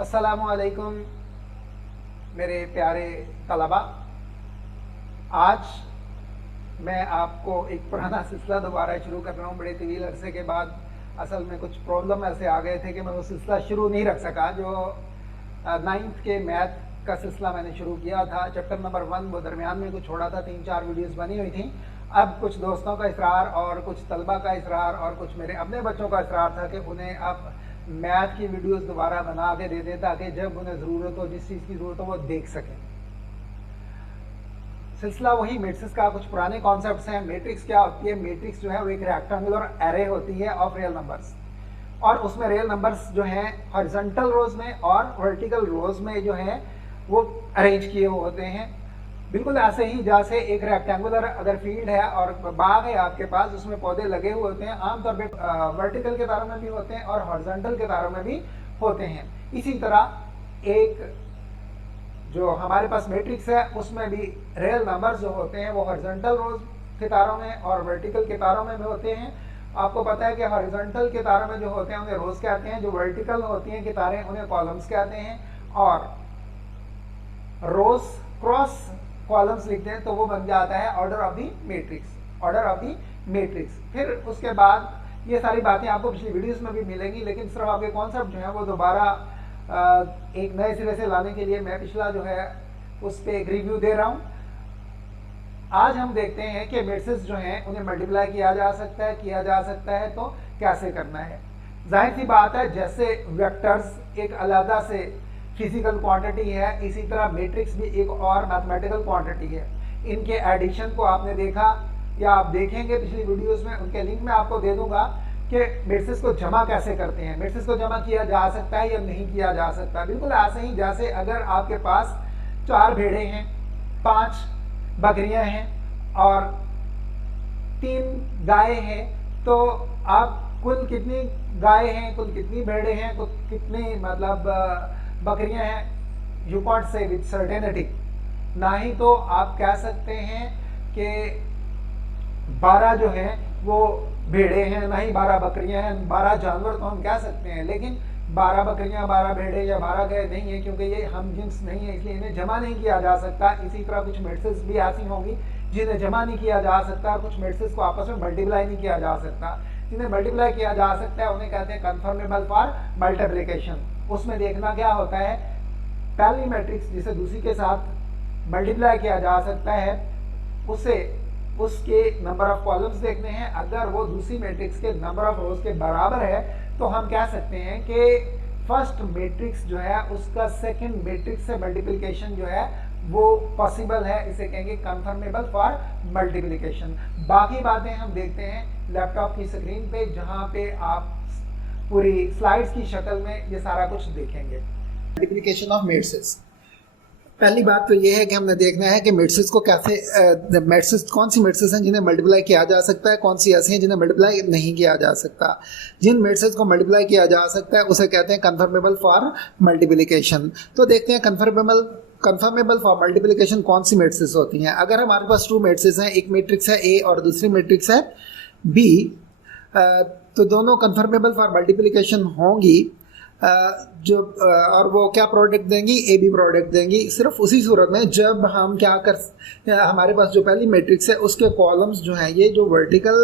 अस्सलामुअलैकुम मेरे प्यारे तलबा। आज मैं आपको एक पुराना सिलसिला दोबारा शुरू कर रहा हूँ। बड़े तवील अरसे के बाद असल में कुछ प्रॉब्लम ऐसे आ गए थे कि मैं वो सिलसिला शुरू नहीं रख सका। जो 9th के मैथ का सिलसिला मैंने शुरू किया था, चैप्टर नंबर 1, वो दरमियान में कुछ छोड़ा था, 3-4 वीडियोस बनी हुई थी। अब कुछ दोस्तों का इसरार और कुछ तलबा का इसरार और कुछ मेरे अपने बच्चों का इसरार था कि उन्हें अब मैथ की वीडियोस दोबारा बना के दे दें ताकि जब उन्हें ज़रूरत हो, जिस चीज़ की ज़रूरत हो, वो देख सकें। सिलसिला वही मैट्रिक्स का, कुछ पुराने कॉन्सेप्ट्स हैं। मैट्रिक्स क्या होती है? मैट्रिक्स जो है वो एक रेक्टेंगुलर एरे होती है ऑफ रियल नंबर्स, और उसमें रियल नंबर्स जो हैं हॉरिजॉन्टल रोज में और वर्टिकल रोज में जो है वो अरेंज किए हुए होते हैं। बिल्कुल ऐसे ही जैसे एक रेक्टेंगुलर अगर फील्ड है और बाग है आपके पास, उसमें पौधे लगे हुए होते हैं, आमतौर पे वर्टिकल के तारों में भी होते हैं और हॉरिजॉन्टल के तारों में भी होते हैं। इसी तरह एक जो हमारे पास मैट्रिक्स है उसमें भी रियल नंबर्स जो होते हैं वो हॉरिजॉन्टल रोज के तारों में और वर्टिकल के तारों में भी होते हैं। आपको पता है कि हॉरिजॉन्टल के तारों में जो होते हैं उन्हें रोज कहते हैं, जो वर्टिकल होती हैं कितारें उन्हें कॉलम्स कहते हैं, और रोज क्रॉस कॉलम्स लिखते हैं तो वो बन जाता है order of the matrix, order of the matrix. फिर उसके बाद ये सारी बातें आपको पिछली वीडियोस में भी मिलेंगी, लेकिन सिर्फ आपके कॉन्सेप्ट जो है वो दोबारा एक नए सिरे से लाने के लिए मैं पिछला जो है उस पर एक रिव्यू दे रहा हूँ। आज हम देखते हैं कि मैट्रिक्स जो हैं उन्हें मल्टीप्लाई किया जा सकता है तो कैसे करना है। जाहिर सी बात है, जैसे वेक्टर्स एक अलग से फिजिकल क्वांटिटी है, इसी तरह मैट्रिक्स भी एक और मैथमेटिकल क्वांटिटी है। इनके एडिशन को आपने देखा या आप देखेंगे पिछली वीडियोस में, उनके लिंक मैं आपको दे दूंगा कि मैट्रिक्स को जमा कैसे करते हैं। मैट्रिक्स को जमा किया जा सकता है या नहीं किया जा सकता। बिल्कुल ऐसे ही जैसे अगर आपके पास 4 भेड़े हैं, 5 बकरियां हैं और 3 गाय हैं, तो आप कुल कितनी गाय हैं, कुल कितनी भेड़े हैं, कुल कितनी बकरियां हैं, you can't say with certainty. ना ही तो आप कह सकते हैं कि 12 जो है वो भेड़े हैं, ना ही 12 बकरियां हैं। 12 जानवर तो हम कह सकते हैं, लेकिन 12 बकरियां, 12 भेड़े या 12 गाय नहीं है, क्योंकि ये हम जिन्स नहीं है, इसलिए इन्हें जमा नहीं किया जा सकता। इसी तरह कुछ मैट्रिक्स भी ऐसी होंगी जिन्हें जमा नहीं किया जा सकता, कुछ मैट्रिक्स को आपस में मल्टीप्लाई नहीं किया जा सकता। जिन्हें मल्टीप्लाई किया जा सकता है उन्हें कहते हैं कन्फर्मेबल फॉर मल्टीप्लिकेशन। उसमें देखना क्या होता है, पहली मैट्रिक्स जिसे दूसरी के साथ मल्टीप्लाई किया जा सकता है उसे उसके नंबर ऑफ कॉलम्स देखने हैं। अगर वो दूसरी मैट्रिक्स के नंबर ऑफ रोज के बराबर है तो हम कह सकते हैं कि फर्स्ट मैट्रिक्स जो है उसका सेकंड मैट्रिक्स से मल्टीप्लिकेशन जो है वो पॉसिबल है। इसे कहेंगे कन्फर्मेबल फॉर मल्टीप्लिकेशन। बाकी बातें हम देखते हैं लैपटॉप की स्क्रीन पे, जहां पे आप पूरी स्लाइड्स की शक्ल में ये सारा कुछ देखेंगे। Multiplication of matrix. पहली बात तो ये है कि हमने देखना है कि मैट्रिक्स को कैसे, मैट्रिक्स कौन सी मैट्रिक्स हैं जिन्हें मल्टीप्लाई किया जा सकता है, कौन सी ऐसी हैं जिन्हें मल्टीप्लाई नहीं किया जा सकता। जिन मैट्रिक्स को मल्टीप्लाई किया जा सकता है उसे कहते हैं कन्फर्मेबल फॉर मल्टीप्लिकेशन। तो देखते हैं कन्फर्मेबल फॉर मल्टीप्लिकेशन कौन सी मैट्रिक्स होती हैं। अगर हमारे पास 2 मैट्रिक्स हैं, एक मैट्रिक्स है ए और दूसरी मैट्रिक्स है बी, तो दोनों कन्फर्मेबल फॉर मल्टीप्लिकेशन होंगी। और वो क्या प्रोडक्ट देंगी? ए बी प्रोडक्ट देंगी। सिर्फ उसी सूरत में जब हम हमारे पास जो पहली मैट्रिक्स है उसके कॉलम्स जो हैं, ये जो वर्टिकल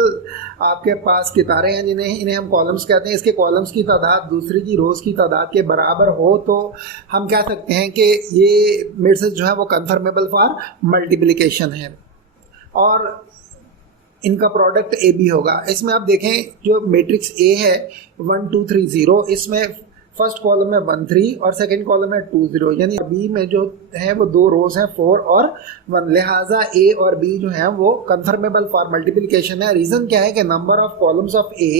आपके पास कितारें हैं इन्हें हम कॉलम्स कहते हैं, इसके कॉलम्स की तादाद दूसरी की रोज़ की तादाद के बराबर हो तो हम कह सकते हैं कि ये मैट्रिक्स जो है वो कन्फर्मेबल फॉर मल्टीप्लिकेशन है और इनका प्रोडक्ट ए बी होगा। इसमें आप देखें जो मैट्रिक्स ए है 1 2 3 0, इसमें फर्स्ट कॉलम में 1 3 और सेकंड कॉलम में 2 0, यानी बी में जो है वो 2 रोज हैं 4 और 1, लिहाजा ए और बी जो है वो कन्फर्मेबल फॉर मल्टीप्लिकेशन है। रीजन क्या है कि number of columns of A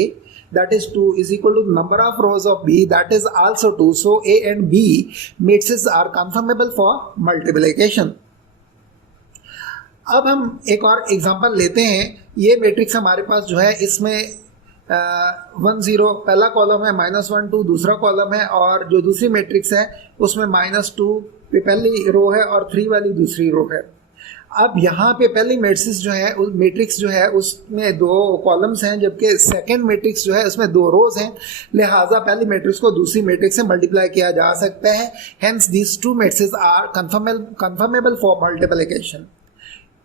that is 2 is equal to number of rows of B that is also 2, so A and B matrices are conformable for multiplication। अब हम एक और example लेते हैं। ये मैट्रिक्स हमारे पास जो है इसमें 1 0 पहला कॉलम है, -1 2 दूसरा कॉलम है, और जो दूसरी मैट्रिक्स है उसमें -2 पहली रो है और 3 वाली दूसरी रो है। अब यहाँ पे पहली मैट्रिक्स जो है मैट्रिक्स जो है उसमें 2 कॉलम्स हैं, जबकि सेकंड मैट्रिक्स जो है उसमें 2 रोज हैं, लिहाजा पहली मैट्रिक्स को दूसरी मैट्रिक्स से मल्टीप्लाई किया जा सकता है। Hence these 2 matrix are conformable for multiplication.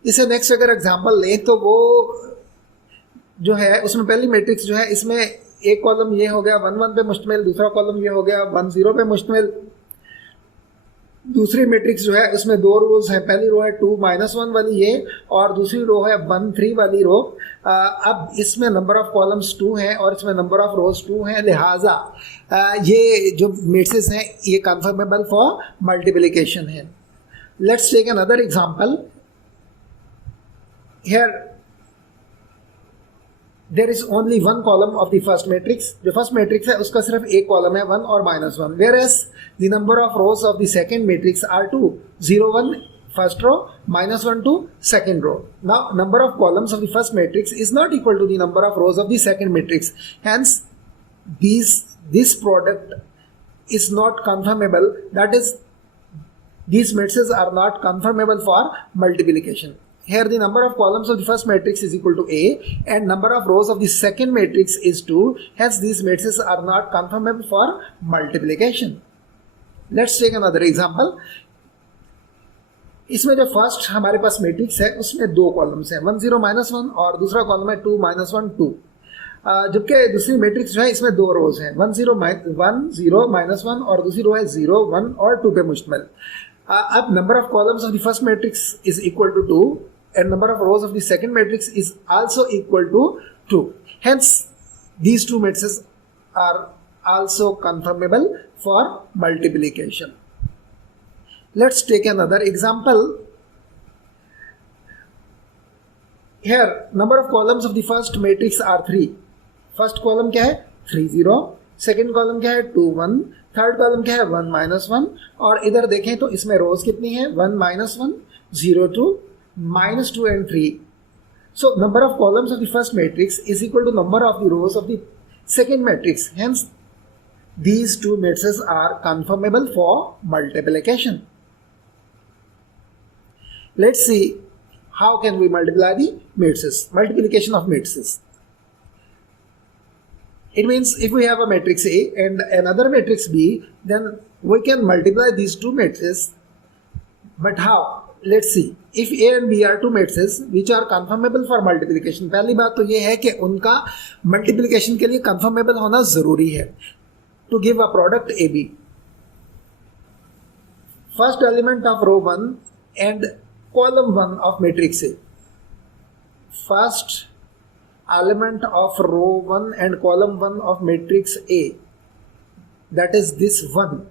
इसे नेक्स्ट अगर एग्जांपल लें तो वो जो है उसमें पहली मैट्रिक्स जो है इसमें एक कॉलम ये हो गया 1 1 पे मुश्तमिल, दूसरा कॉलम ये हो गया 1 0 पे मुश्तमिल। दूसरी मैट्रिक्स जो है उसमें 2 रोज हैं, पहली रो है 2 -1 वाली ये, और दूसरी रो है 1 3 वाली रो। अब इसमें नंबर ऑफ कॉलम्स 2 हैं और इसमें नंबर ऑफ रोज 2 हैं, लिहाजा ये जो मैट्रिक्स हैं ये कन्फर्मेबल फॉर मल्टीप्लिकेशन है। Let's take another example. Here there is only 1 column of the first matrix. जो फर्स्ट मैट्रिक्स है उसका सिर्फ एक कॉलम है 1 और -1, whereas the number of rows of the second matrix are 2 0 1 first row -1 2 second row. Now number of columns of the first matrix is not equal to the number of rows of the second matrix, hence this product is not conformable, that is these matrices are not conformable for multiplication. Here the number of columns of the first matrix is equal to A and number of rows of the second matrix is 2, hence these matrices are not conformable for multiplication. Let's take another example. इसमें जो first हमारे पास matrix है उसमें 2 columns हैं 1 0 -1 और दूसरा column है 2 -1 2, जबकि दूसरी मैट्रिक्स जो है इसमें 2 रोज हैं 1 0 -1 और दूसरी रो है 0 1 और 2 पे मुश्तमिल। अब number of columns of the first matrix is equal to 2 and number of rows of the second matrix is also equal to 2, hence these 2 matrices are also conformable for multiplication. Let's take another example. Here number of columns of the first matrix are 3. first column क्या है 3 0, second column क्या है 2 1, third column क्या है 1 -1, और इधर देखें तो इसमें रोज कितनी है 1 -1 0 2 -2 and 3. So number of columns of the first matrix is equal to number of the rows of the second matrix, hence these 2 matrices are conformable for multiplication. Let's see how can we multiply the matrices. Multiplication of matrices, it means if we have a matrix A and another matrix B, then we can multiply these 2 matrices. But how? Let's see. If A and B are 2 matrices which are conformable for multiplication, पहली बात तो ये है कि उनका multiplication के लिए confirmable होना जरूरी है। To give a product AB, first element of row 1 and column 1 of matrix A, first element of row 1 and column 1 of matrix A, that is this 1,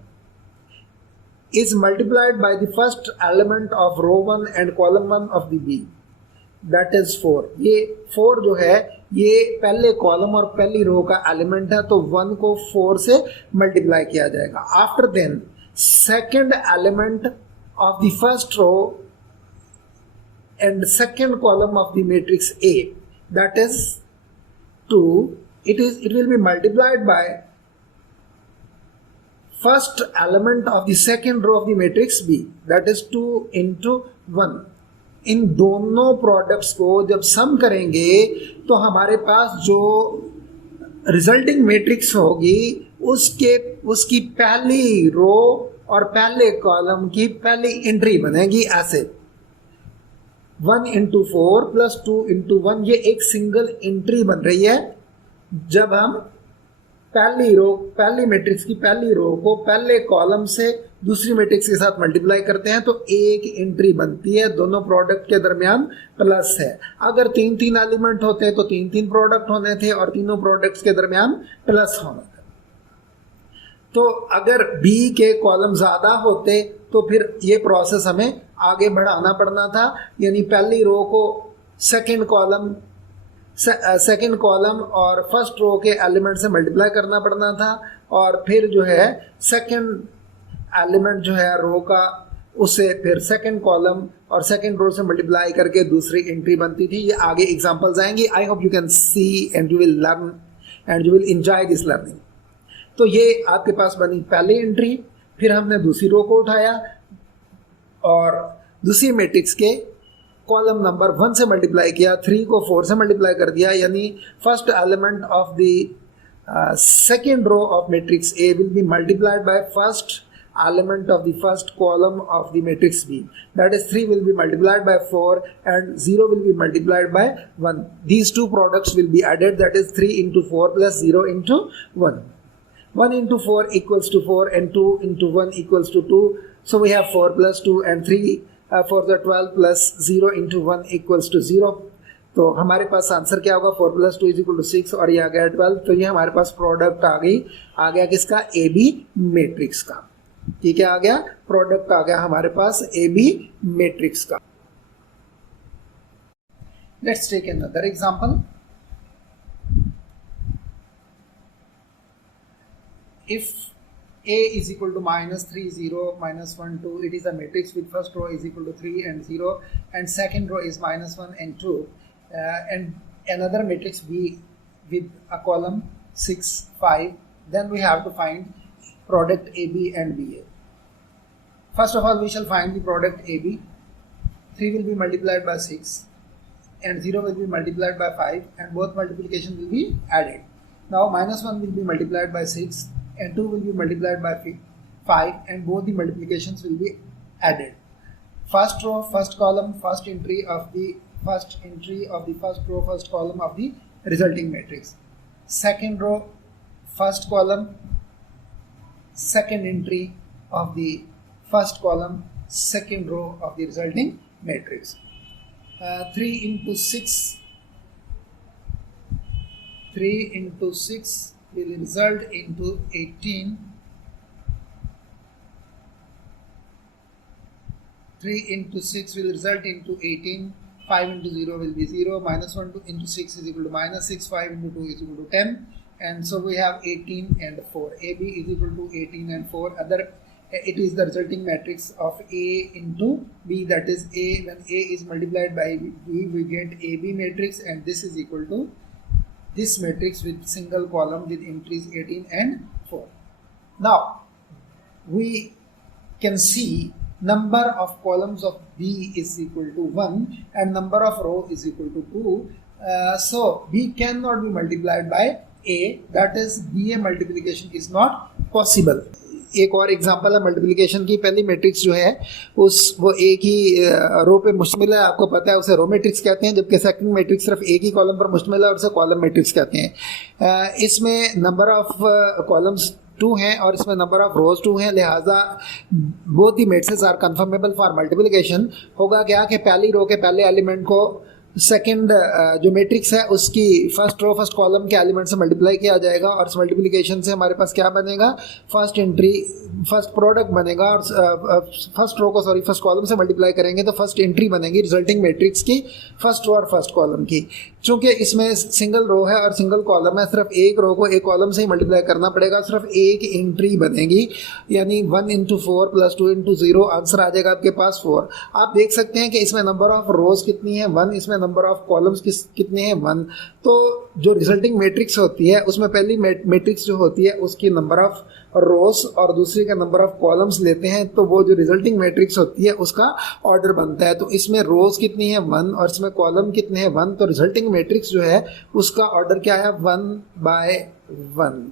is multiplied by the first element of row 1 and column 1 of the B, that is 4. ये 4 जो है ये पहले column और पहली रो का element है, तो 1 को 4 से मल्टीप्लाई किया जाएगा। After then second element of the first row and second column of the matrix A, that is 2, it will be multiplied by first element of the second row of the matrix B, that is 2 into 1. इन दोनों products को जब सम करेंगे तो हमारे पास जो resulting matrix होगी उसकी पहली रो और पहले कॉलम की पहली एंट्री बनेगी ऐसे 1 into 4 plus 2 into 1, ये एक सिंगल एंट्री बन रही है। जब हम पहली मैट्रिक्स की पहली रो को पहले कॉलम से दूसरी मैट्रिक्स के साथ मल्टीप्लाई करते हैं तो एक एंट्री बनती है, दोनों प्रोडक्ट के दरमियान प्लस है। अगर 3 एलिमेंट होते तो 3 प्रोडक्ट होने थे और तीनों प्रोडक्ट्स के दरमियान प्लस होना था। तो अगर बी के कॉलम ज़्यादा होते तो फिर ये प्रोसेस हमें आगे बढ़ाना पड़ना था, यानी पहली रो को सेकंड कॉलम और फर्स्ट रो के एलिमेंट से मल्टीप्लाई करना पड़ना था, और फिर जो है सेकंड एलिमेंट जो है रो का उससे फिर सेकंड कॉलम और सेकंड रो से मल्टीप्लाई करके दूसरी एंट्री बनती थी। ये आगे एग्जांपल्स आएंगी। I hope you can see and you will learn and you will enjoy this learning. तो ये आपके पास बनी पहली एंट्री, फिर हमने दूसरी रो को उठाया और दूसरी मैट्रिक्स के कॉलम नंबर 1 से मल्टीप्लाई किया, 3 को 4 से मल्टीप्लाई कर दिया, यानी first element of the second row of matrix A will be multiplied by first element of the first column of the matrix B. That is 3 will be multiplied by 4 and 0 will be multiplied by 1. These two products will be added, that is 3 into 4 plus 0 into 1. 1 into 4 equals to 4 and 2 into 1 equals to 2. So we have 4 plus 2 and 3 for the 12 plus 0 into 1 equals to 0. तो हमारे पास answer क्या होगा, 4 plus 2 is equal to 6 और ये आ गया 12. तो ये हमारे पास प्रोडक्ट आ गया किसका, ए बी मैट्रिक्स का. ये क्या आ गया, प्रोडक्ट आ गया हमारे पास ए बी मैट्रिक्स का. Let's take another example. If A is equal to -3 0 -1 2, it is a matrix with first row is equal to 3 and 0 and second row is -1 and 2, and another matrix B with a column 6 5. Then we have to find product AB and BA. First of all, we shall find the product AB. 3 will be multiplied by 6 and 0 will be multiplied by 5 and both multiplication will be added. Now -1 will be multiplied by 6 and 2 will be multiplied by 5 and both the multiplications will be added. First row, first column, first entry of the first row, first column of the resulting matrix. Second row, first column, second entry of the first column, second row of the resulting matrix. 3 into 6 will result into 18. 3 into 6 will result into 18. 5 into 0 will be 0. -1 into 6 is equal to -6. 5 into 2 is equal to 10. And so we have 18 and 4. AB is equal to 18 and 4. It is the resulting matrix of A into B, that is A. When A is multiplied by B, we get AB matrix, and this is equal to this matrix with single column with entries 18 and 4. Now we can see number of columns of B is equal to 1 and number of row is equal to 2. So B cannot be multiplied by A, that is BA multiplication is not possible. एक और example है multiplication की. पहली matrix जो है वो एक ही रो पे मुश्तमिल है, आपको पता है उसे रो मैट्रिक्स कहते हैं, जबकि सेकंड मैट्रिक्स सिर्फ एक ही कॉलम पर मुश्तमिल है और उसे कॉलम मैट्रिक्स कहते हैं. इसमें नंबर ऑफ कॉलम्स 2 हैं और इसमें नंबर ऑफ रोज 2 हैं, लिहाजा both the matrices are conformable for multiplication. होगा क्या कि पहली रो के पहले एलिमेंट को सेकंड जो मैट्रिक्स है उसकी फर्स्ट रो फर्स्ट कॉलम के एलिमेंट से मल्टीप्लाई किया जाएगा और इस मल्टीप्लिकेशन से हमारे पास क्या बनेगा, फर्स्ट एंट्री फर्स्ट प्रोडक्ट बनेगा. और फर्स्ट कॉलम से मल्टीप्लाई करेंगे तो फर्स्ट एंट्री बनेगी रिजल्टिंग मैट्रिक्स की, फर्स्ट रो और फर्स्ट कॉलम की. चूंकि इसमें सिंगल रो है और सिंगल कॉलम है, सिर्फ एक रो को एक कॉलम से ही मल्टीप्लाई करना पड़ेगा, सिर्फ एक एंट्री बनेगी, यानी 1 into 4 plus 2 into 0 आंसर आ जाएगा आपके पास 4. आप देख सकते हैं कि इसमें नंबर ऑफ रोज कितनी है 1, इसमें नंबर ऑफ कॉलम्स कितने हैं 1. तो जो रिजल्टिंग मैट्रिक्स होती है उसमें पहली मैट्रिक्स जो होती है उसकी नंबर ऑफ रोज और दूसरी का नंबर ऑफ कॉलम्स लेते हैं, तो वो जो रिजल्टिंग मैट्रिक्स होती है उसका ऑर्डर बनता है. तो इसमें रोज कितनी है 1 और इसमें कॉलम कितने हैं 1, तो रिजल्टिंग मैट्रिक्स जो है उसका ऑर्डर क्या है 1/1.